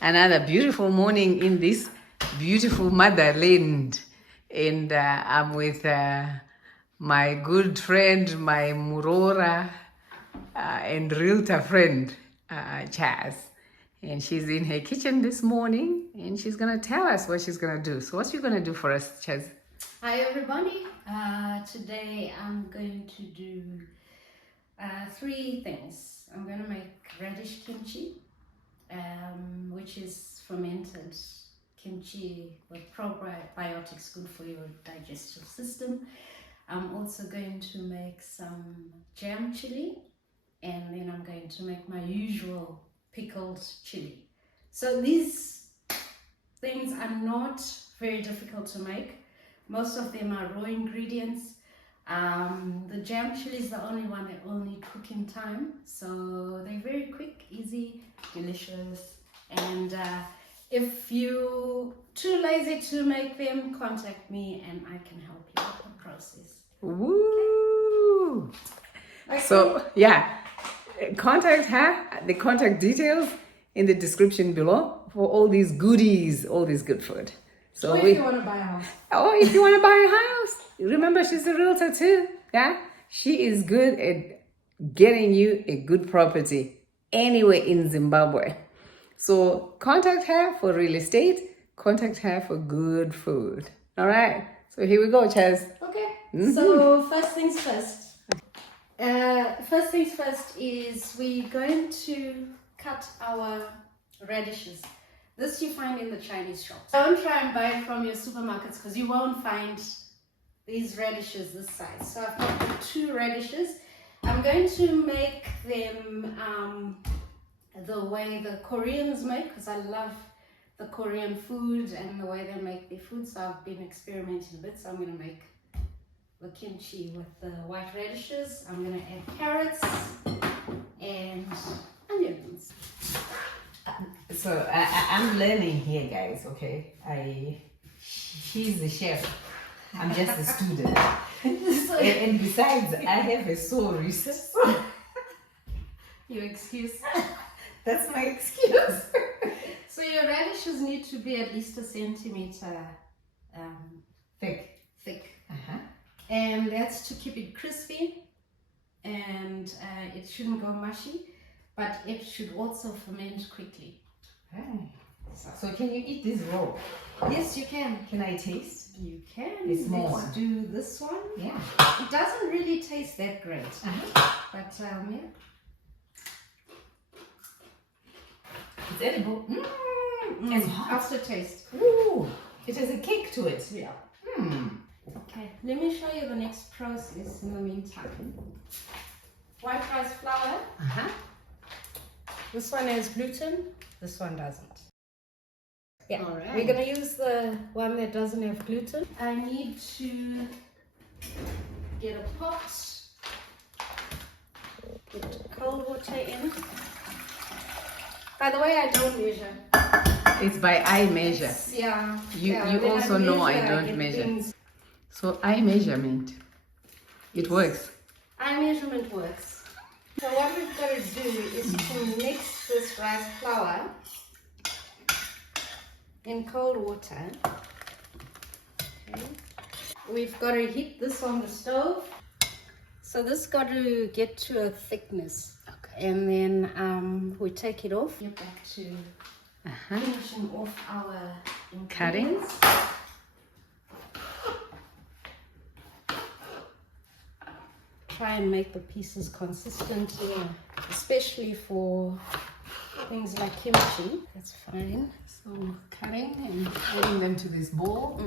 Another beautiful morning in this beautiful motherland. And I'm with my good friend, my Murora and realtor friend, Chazz. And she's in her kitchen this morning and she's going to tell us what she's going to do. So, what's she going to do for us, Chazz? Hi, everybody. Today I'm going to do three things. I'm going to make radish kimchi, which is fermented kimchi with probiotics, good for your digestive system. I'm also going to make some jam chili, and then I'm going to make my usual pickled chili. So these things are not very difficult to make. Most of them are raw ingredients. The jam chili is the only one that will need cooking time, so they're very quick, easy, delicious. And if you're too lazy to make them, contact me and I can help you with the process. Woo! Okay. So, yeah, contact her, the contact details in the description below for all these goodies, all this good food. So or if you want to buy a house. Or if you want to buy a house. Remember, she's a realtor too. Yeah? She is good at getting you a good property anywhere in Zimbabwe. So contact her for real estate. Contact her for good food. All right? So here we go, Chazz. Okay. So first things first. First things first is we're going to cut our radishes. This you find in the Chinese shops. Don't try and buy it from your supermarkets because you won't find these radishes this size. So I've got 2 radishes. I'm going to make them the way the Koreans make, because I love the Korean food and the way they make their food. So I've been experimenting a bit. So I'm going to make the kimchi with the white radishes. I'm going to add carrots and onions. So I'm learning here, guys, okay? She's the chef. I'm just a student. and besides, I have a soul recess. Your excuse? That's my excuse. So your radishes need to be at least 1 centimeter thick. Uh-huh. And that's to keep it crispy, and it shouldn't go mushy, but it should also ferment quickly. Right. So can you eat this raw? Yes, you can. Can I taste? You can. It's more. Let's do this one. Yeah. It doesn't really taste that great, but yeah. It's edible. It's aftertaste. Ooh, it has a kick to it. Yeah. Okay, let me show you the next process in the meantime. White rice flour. This one has gluten, this one doesn't. Yeah, Alright. We're going to use the one that doesn't have gluten. I need to get a pot, put cold water in. By the way, I don't measure. It's by eye measure. Yeah. You also know I don't measure. Things. So eye measurement, it works. Eye measurement works. So what we've got to do is to mix this rice flour in cold water. Okay. We've got to heat this on the stove. So this got to get to a thickness. Okay. And then we take it off. Get back to finishing off our ingredients. Try and make the pieces consistent, especially for things like kimchi. That's fine. So cutting and Putting them to this bowl.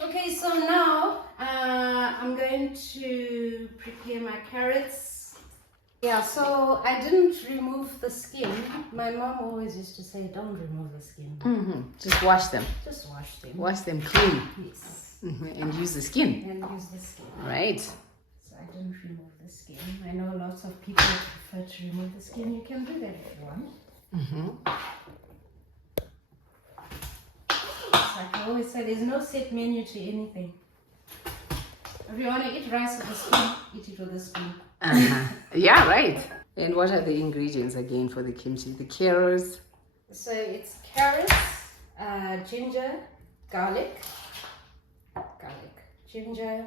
Okay, so now I'm going to prepare my carrots. Yeah, so I didn't remove the skin. My mom always used to say, don't remove the skin. Just wash them. Just wash them. Wash them clean. Yes. And use the skin. And use the skin. Right. So I didn't remove the skin. I know lots of people prefer to remove the skin. You can do that if you want. Like I always say, there's no set menu to anything. If you want to eat rice with a spoon, eat it with a spoon. Yeah, right. And what are the ingredients again for the kimchi? The carrots, So it's carrots, ginger, garlic, ginger,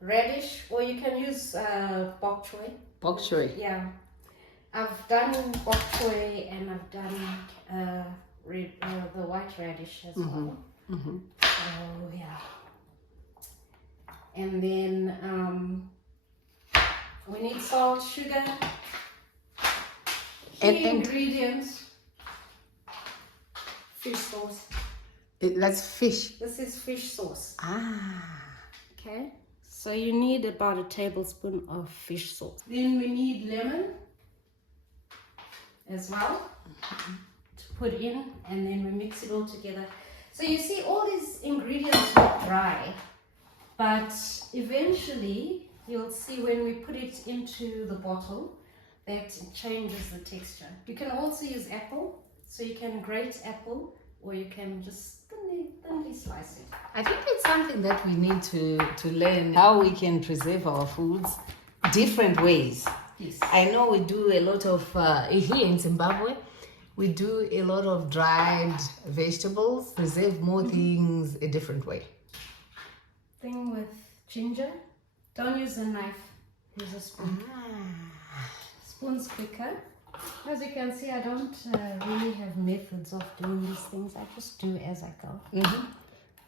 radish, or you can use bok choy. Bok choy. Yeah, I've done bok choy and I've done the white radish as well. Mm-hmm. So yeah, and then we need salt, sugar, key ingredients, fish sauce. That's fish. This is fish sauce. Ah. Okay, so you need about a tablespoon of fish sauce. Then we need lemon as well to put in, and then we mix it all together. So you see all these ingredients look dry, but eventually you'll see when we put it into the bottle that it changes the texture. You can also use apple, so you can grate apple, or you can just thinly slice it. I think it's something that we need to learn, how we can preserve our foods different ways. Yes. I know we do a lot of, here in Zimbabwe, we do a lot of dried vegetables, preserve more things a different way. Thing with ginger, don't use a knife, use a spoon. Spoon's quicker. As you can see, I don't really have methods of doing these things. I just do as I go.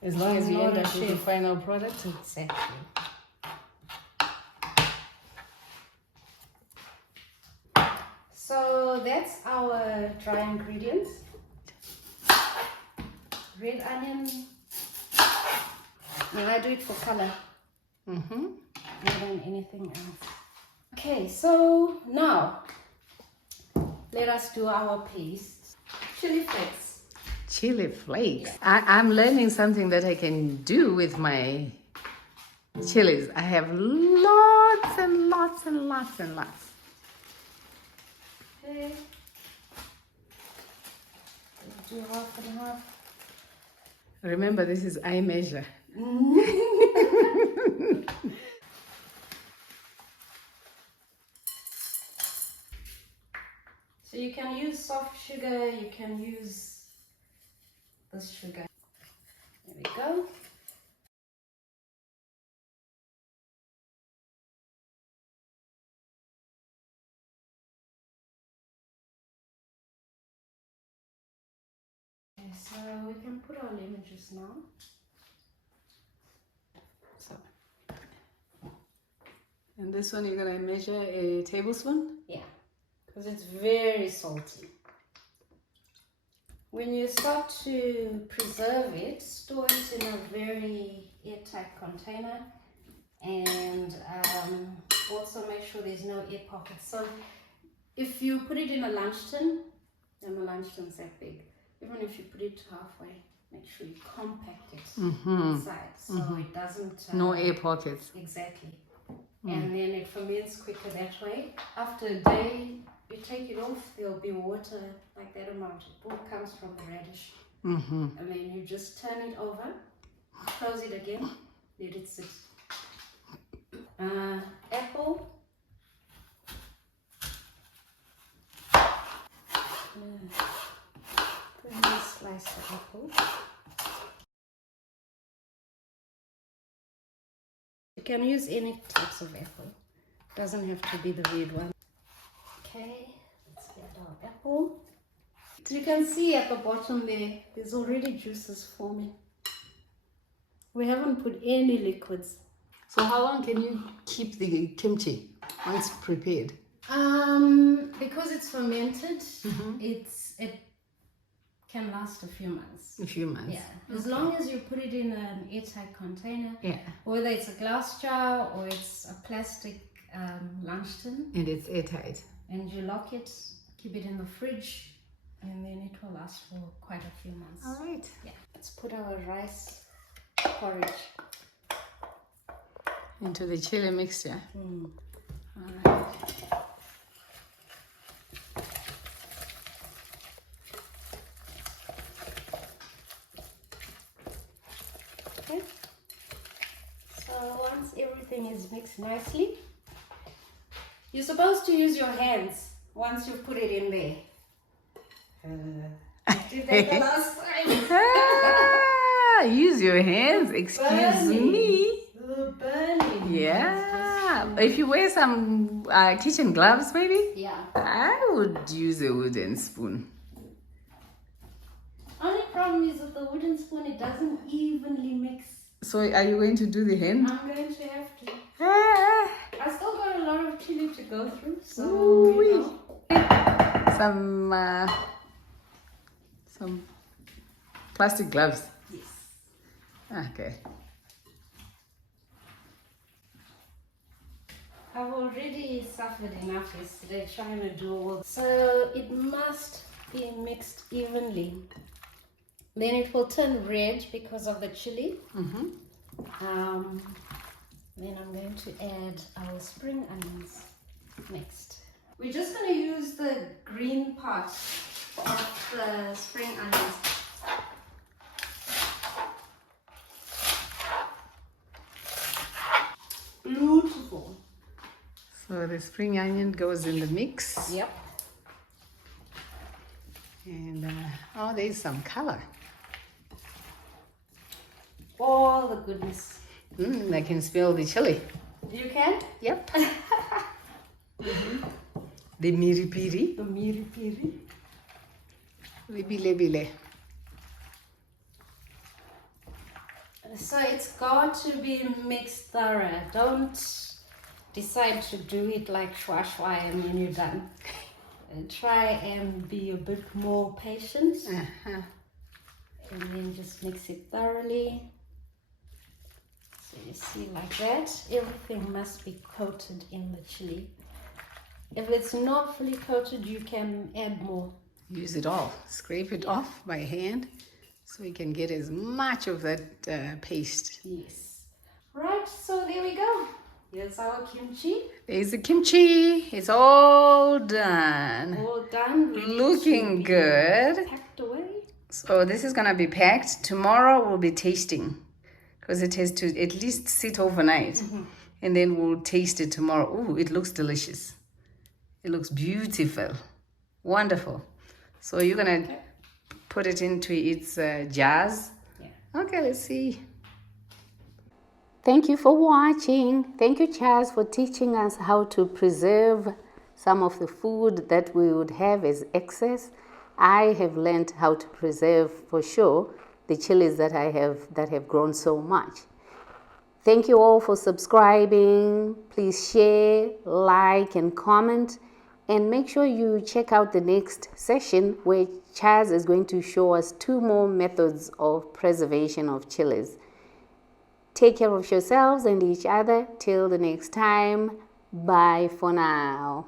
As long as you I'm end not up a with the chef. final product. Exactly. So that's our dry ingredients. Red onion. Now I do it for color. More than anything else. Okay, so now let us do our paste. Chili flakes. Chili flakes. I'm learning something that I can do with my chilies. I have lots and lots and lots and lots. Okay. Do half and half. Remember, this is I measure. So you can use soft sugar, you can use this sugar. There we go. Okay, so we can put our lemon juice now. So, and this one you're gonna measure a tablespoon? Yeah, because it's very salty. When you start to preserve it, store it in a very airtight container, and also make sure there's no air pockets. So if you put it in a lunch tin, and the lunch tin's that big, even if you put it halfway, make sure you compact it inside so it doesn't... No air pockets. Exactly. And then it ferments quicker that way. After a day, you take it off, there'll be water like that amount. It all comes from the radish. And then you just turn it over, close it again, let it sit. Apple. Thinly slice the apple. You can use any types of apple. Doesn't have to be the red one. Okay, let's get our apple. You can see at the bottom there's already juices forming. We haven't put any liquids. So how long can you keep the kimchi once prepared? Because it's fermented, it can last a few months. A few months. Yeah, as long as you put it in an airtight container. Yeah. Whether it's a glass jar or it's a plastic lunch tin. And it's airtight. And you lock it, keep it in the fridge, and then it will last for quite a few months. All right. Yeah. Let's put our rice porridge Into the chili mixture. All right. Okay. So once everything is mixed nicely, you're supposed to use your hands once you put it in there. Did that the last time. Use your hands. Excuse me. Burning. Yeah. If you wear some kitchen gloves, maybe? Yeah. I would use a wooden spoon. Only problem is with the wooden spoon, it doesn't evenly mix. So are you going to do the hand? I'm going to have to. Ah. I still got a lot of chili to go through, so Ooh-wee. you know. Some plastic gloves. Yes. Okay. I've already suffered enough yesterday trying to do all. So it must be mixed evenly. Then it will turn red because of the chili. Mm-hmm. Then I'm going to add our spring onions next. We're just going to use the green part of the spring onions. Beautiful. So the spring onion goes in the mix. Yep. And oh, there's some color. All the goodness. I can smell the chili. You can? Yep. The miri piri. The miri piri. Bile bile. So it's got to be mixed thorough. Don't decide to do it like shwa shwa and when you're done. Try and be a bit more patient. Uh-huh. And then just mix it thoroughly. So you see like that. Everything must be coated in the chili. If it's not fully coated, you can add more. Use it all. Scrape it off by hand so you can get as much of that paste. Yes. Right, so there we go. Here's our kimchi. There's the kimchi. It's all done. All done. Looking good. Packed away. So this is going to be packed. Tomorrow we'll be tasting because it has to at least sit overnight. And then we'll taste it tomorrow. Ooh, it looks delicious. It looks beautiful. Wonderful. So you're going to put it into its jars. Yeah. Okay, let's see. Thank you for watching. Thank you, Chazz, for teaching us how to preserve some of the food that we would have as excess. I have learned how to preserve, for sure, the chilies that have grown so much. Thank you all for subscribing. Please share, like, and comment. And make sure you check out the next session where Chazz is going to show us 2 more methods of preservation of chilies. Take care of yourselves and each other. Till the next time. Bye for now.